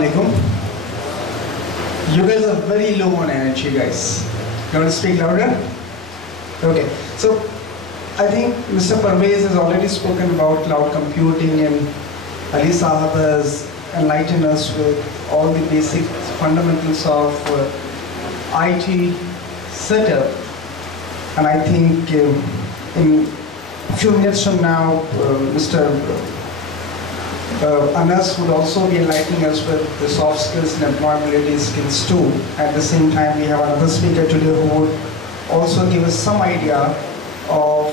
Assalamualaikum. You guys are very low on energy, guys. You want to speak louder? Okay. So, I think Mr. Parvez has already spoken about cloud computing, and Ali Sahab has enlightened us with all the basic fundamentals of IT setup. And I think in a few minutes from now, Mr. Anas would also be enlightening us with the soft skills and employability skills too. At the same time, we have another speaker today who would also give us some idea of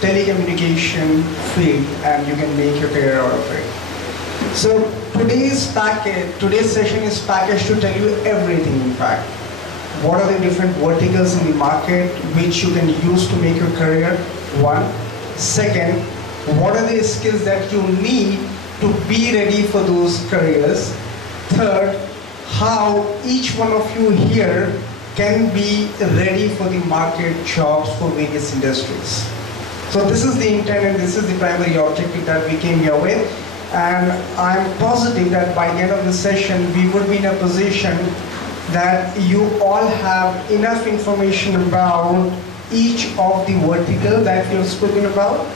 telecommunication field, and you can make your career out of it. So today's session is packaged to tell you everything. In fact, what are the different verticals in the market which you can use to make your career? One. Second, what are the skills that you need to be ready for those careers? Third, how each one of you here can be ready for the market jobs for various industries. So this is the intent and this is the primary objective that we came here with. And I'm positive that by the end of the session, we would be in a position that you all have enough information about each of the vertical that we have spoken about.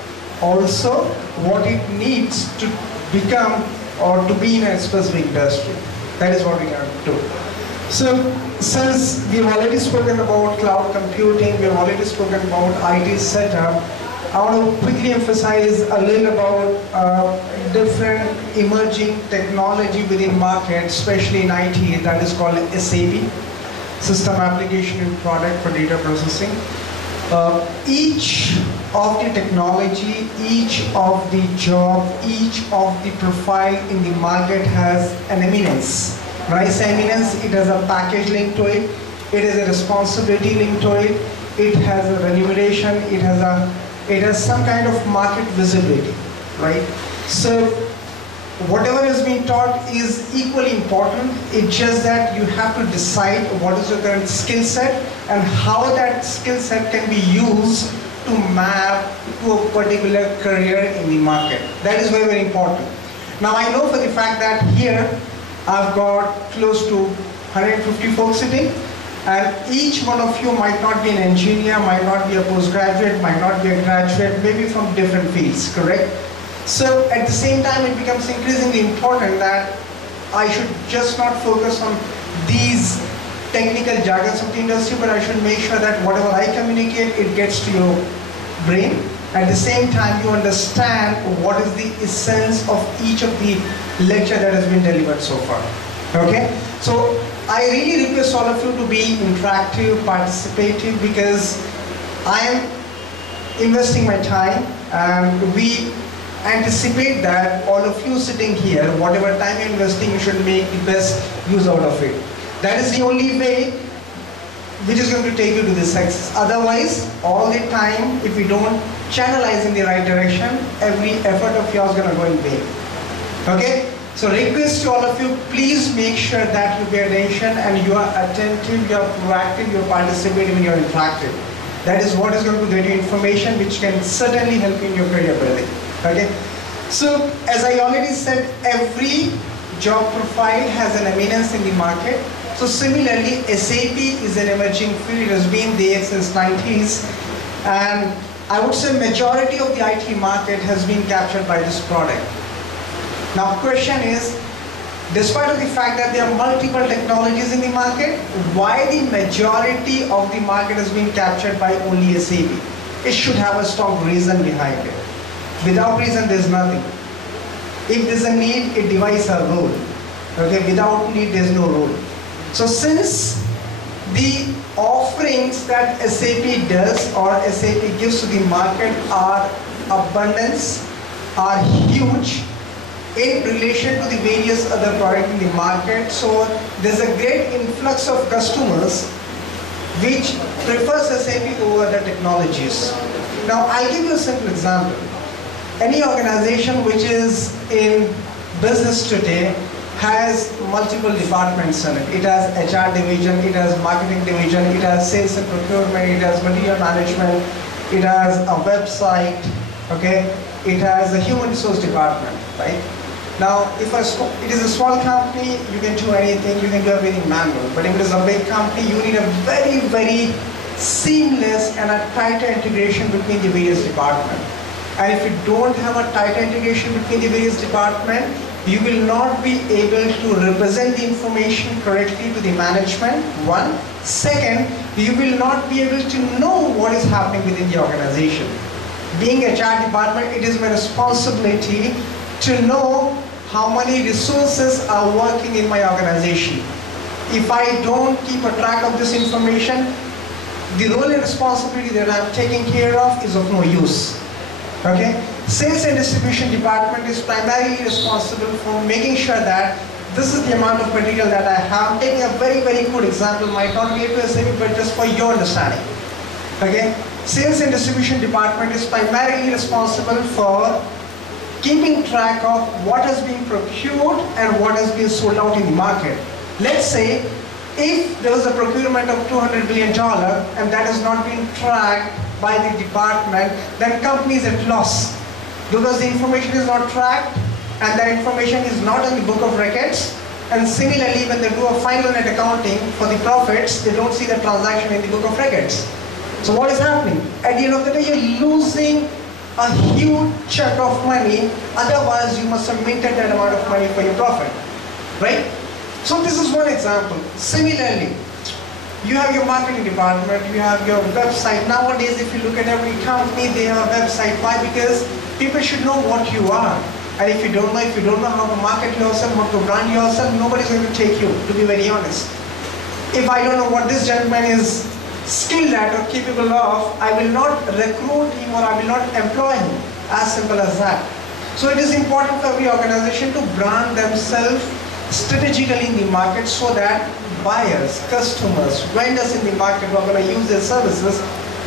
Also, what it needs to become or to be in a specific industry. That is what we are to do. So, since we've already spoken about cloud computing, we've already spoken about IT setup, I want to quickly emphasize a little about different emerging technology within market, especially in IT, that is called SAP, System Application and Product for Data Processing. Each of the technology, each of the job, each of the profile in the market has an eminence. When I say eminence, it has a package linked to it, it has a responsibility linked to it, it has a remuneration, it has some kind of market visibility, right? So whatever is being taught is equally important. It's just that you have to decide what is your current skill set and how that skill set can be used to map to a particular career in the market. That is very, very important. Now I know for the fact that here I've got close to 150 folks sitting, and each one of you might not be an engineer, might not be a postgraduate, might not be a graduate, maybe from different fields, correct? So at the same time, it becomes increasingly important that I should just not focus on these technical jargons of the industry, but I should make sure that whatever I communicate, it gets to your brain. At the same time, you understand what is the essence of each of the lecture that has been delivered so far. Okay? So I really request all of you to be interactive, participative, because I am investing my time, and we anticipate that all of you sitting here, whatever time you're investing, you should make the best use out of it. That is the only way which is going to take you to this success. Otherwise, all the time, if we don't channelize in the right direction, every effort of yours is going to go in vain. Okay? So request to all of you, please make sure that you pay attention and you are attentive, you are proactive, you are participating, you are interactive. That is what is going to get you information which can certainly help you in your career building. Okay? So as I already said, every job profile has an eminence in the market. So similarly, SAP is an emerging field. It has been there since 90s, and I would say majority of the IT market has been captured by this product. Now question is, despite of the fact that there are multiple technologies in the market, why the majority of the market has been captured by only SAP? It should have a strong reason behind it. Without reason, there's nothing. If there's a need, it divides a role. Okay, without need, there's no role. So since the offerings that SAP does or SAP gives to the market are abundance, are huge in relation to the various other products in the market, so there's a great influx of customers which prefers SAP over the technologies. Now I'll give you a simple example. Any organization which is in business today has multiple departments in it. It has HR division, it has marketing division, it has sales and procurement, it has material management, it has a website, okay? It has a human resource department, right? Now, if it is a small company, you can do anything, you can do everything manual. But if it is a big company, you need a very, very seamless and a tighter integration between the various departments. And if you don't have a tighter integration between the various departments, you will not be able to represent the information correctly to the management, one. Second, you will not be able to know what is happening within the organization. Being a HR department, it is my responsibility to know how many resources are working in my organization. If I don't keep a track of this information, the role and responsibility that I'm taking care of is of no use. Okay? Sales and distribution department is primarily responsible for making sure that this is the amount of material that I have. I'm taking a very, very good example, might not relate to SAP, but just for your understanding. Okay? Sales and distribution department is primarily responsible for keeping track of what has been procured and what has been sold out in the market. Let's say if there was a procurement of $200 billion and that has not been tracked by the department, then company is at loss because the information is not tracked and that information is not on the book of records. And similarly, when they do a final net accounting for the profits, they don't see the transaction in the book of records. So what is happening? At the end of the day, you're losing a huge chunk of money, otherwise you must have minted that amount of money for your profit, right? So this is one example. Similarly, you have your marketing department, you have your website. Nowadays, if you look at every company, they have a website. Why? Because people should know what you are. And if you don't know how to market yourself, how to brand yourself, nobody's going to take you, to be very honest. If I don't know what this gentleman is skilled at or capable of, I will not recruit him or I will not employ him. As simple as that. So it is important for every organization to brand themselves strategically in the market so that buyers, customers, vendors in the market who are going to use their services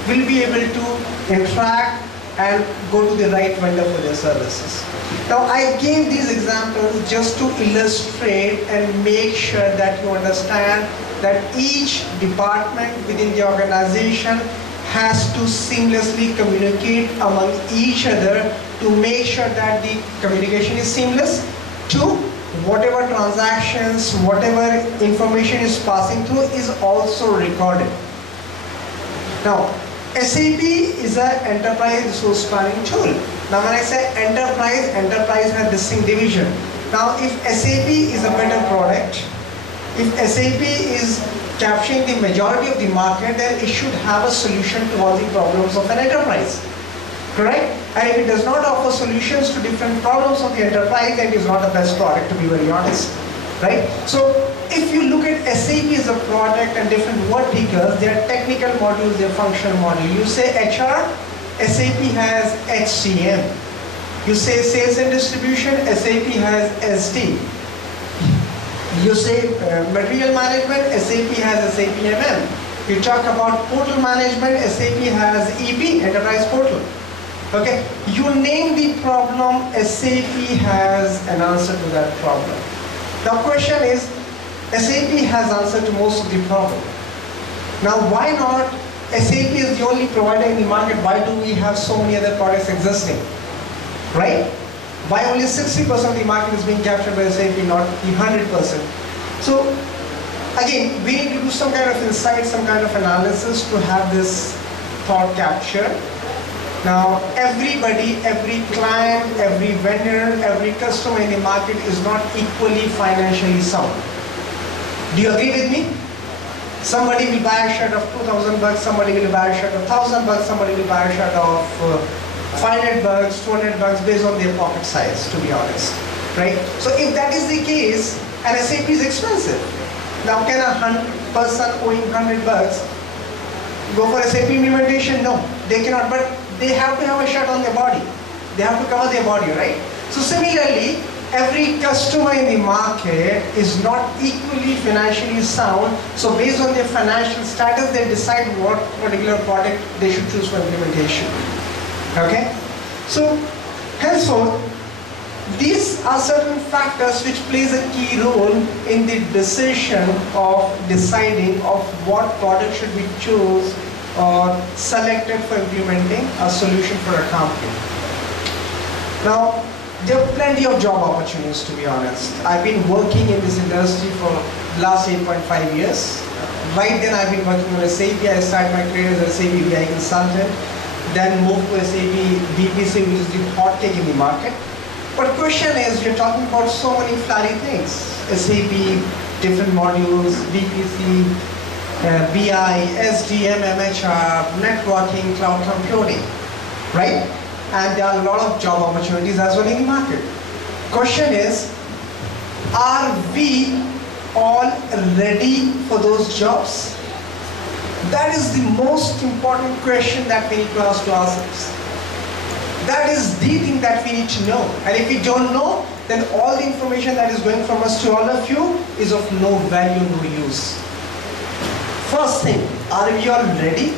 will be able to interact and go to the right vendor for their services. Now I gave these examples just to illustrate and make sure that you understand that each department within the organization has to seamlessly communicate among each other to make sure that the communication is seamless. Two, whatever transactions, whatever information is passing through is also recorded. Now, SAP is an enterprise resource planning tool. Now when I say enterprise has distinct division. Now if SAP is a better product, if SAP is capturing the majority of the market, then it should have a solution to all the problems of an enterprise. Correct? And if it does not offer solutions to different problems of the enterprise, then it is not the best product, to be very honest. Right? So if you look at SAP as a product and different verticals, there are technical modules, there are functional modules. You say HR, SAP has HCM. You say sales and distribution, SAP has SD. You say material management, SAP has SAP MM. You talk about portal management, SAP has EP, Enterprise Portal. Okay, you name the problem, SAP has an answer to that problem. The question is, SAP has answer to most of the problem. Now why not? SAP is the only provider in the market. Why do we have so many other products existing? Right? Why only 60% of the market is being captured by SAP, not the 100%? So again, we need to do some kind of insight, some kind of analysis to have this thought captured. Now everybody, every client, every vendor, every customer in the market is not equally financially sound. Do you agree with me? Somebody will buy a shirt of $2,000, somebody will buy a shirt of $1,000, somebody will buy a shirt of $500, $200 based on their pocket size, to be honest. Right? So if that is the case, and SAP is expensive, now can a person owing $100 go for SAP implementation? No, they cannot, but they have to have a shirt on their body. They have to cover their body, right? So similarly, every customer in the market is not equally financially sound. So based on their financial status, they decide what particular product they should choose for implementation. Okay? So henceforth, these are certain factors which plays a key role in the decision of deciding of what product should be chosen or selected for implementing a solution for a company. Now, There are plenty of job opportunities, to be honest. I've been working in this industry for the last 8.5 years. Right then I've been working on SAP. I started my career as a SAP BI consultant, then moved to SAP BPC, which is the hot cake in the market. But question is, we're talking about so many flashy things. SAP, different modules, BPC, BI, SDM, MHR, networking, cloud computing, right? And there are a lot of job opportunities as well in the market. Question is, are we all ready for those jobs? That is the most important question that we need to ask to ourselves. That is the thing that we need to know. And if we don't know, then all the information that is going from us to all of you is of no value, no use. First thing, are we all ready?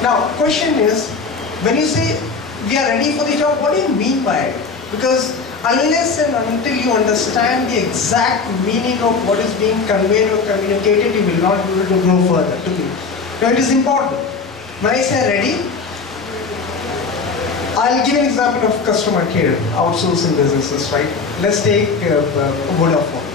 Now, question is, when you say we are ready for the job, what do you mean by it? Because unless and until you understand the exact meaning of what is being conveyed or communicated, you will not be able to go further. Now, it is important. When I say ready, I'll give an example of customer care, outsourcing businesses, right? Let's take Vodafone.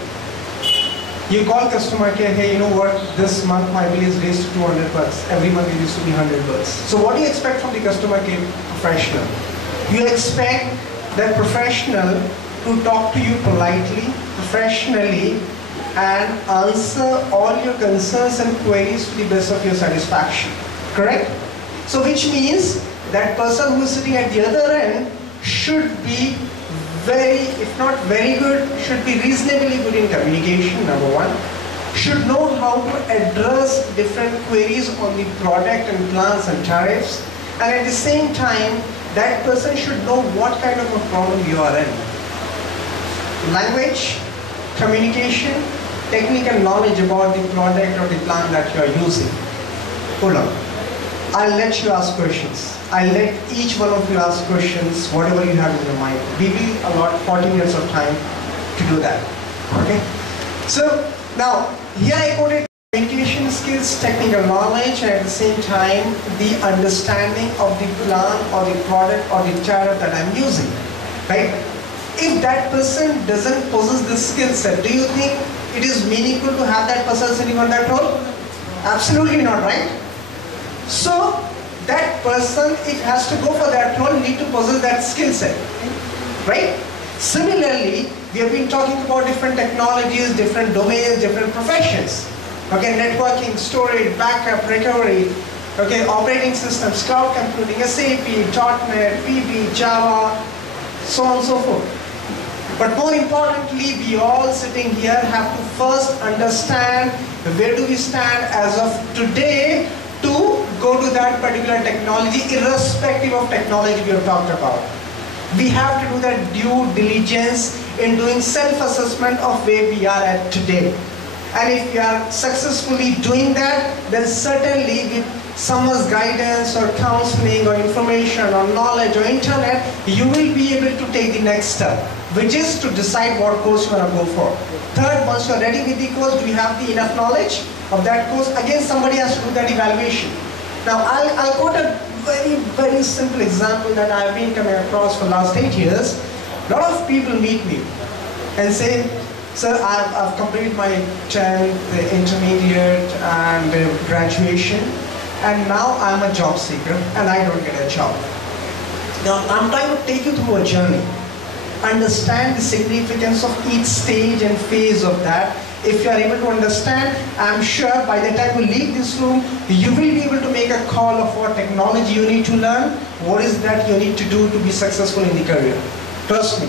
You call customer care, hey, you know what, this month my bill is raised to 200 bucks. Every month it used to be 100 bucks. So what do you expect from the customer care professional? You expect that professional to talk to you politely, professionally, and answer all your concerns and queries to the best of your satisfaction. Correct? So which means that person who is sitting at the other end should be very, if not very good, should be reasonably good in communication, number one. Should know how to address different queries on the product and plans and tariffs. And at the same time, that person should know what kind of a problem you are in. Language, communication, technical knowledge about the product or the plan that you are using. Hold on. I'll let you ask questions. I'll let each one of you ask questions, whatever you have in your mind. We will allot 40 minutes of time to do that. Okay? So, now, here I quoted communication skills, technical knowledge, and at the same time, the understanding of the plan or the product or the tariff that I'm using. Right? If that person doesn't possess this skill set, do you think it is meaningful to have that person sitting on that role? Absolutely not, right? So, that person, if has to go for that role, need to possess that skill set, right? Similarly, we have been talking about different technologies, different domains, different professions. Okay, networking, storage, backup, recovery, okay, operating systems, cloud computing, SAP, .NET, VB, Java, so on and so forth. But more importantly, we all sitting here have to first understand where do we stand as of today to go to that particular technology, irrespective of technology we have talked about. We have to do that due diligence in doing self-assessment of where we are at today. And if we are successfully doing that, then certainly with someone's guidance or counseling or information or knowledge or internet, you will be able to take the next step, which is to decide what course you want to go for. Third, once you are ready with the course, do you have the enough knowledge of that course? Again, somebody has to do that evaluation. Now, I'll quote a very simple example that I've been coming across for the last 8 years. A lot of people meet me and say, sir, I've completed my 10th, intermediate, and graduation, and now I'm a job seeker and I don't get a job. Now, I'm trying to take you through a journey. Understand the significance of each stage and phase of that. If you are able to understand, I'm sure by the time you leave this room, you will be able to make a call of what technology you need to learn, what is that you need to do to be successful in the career. Trust me.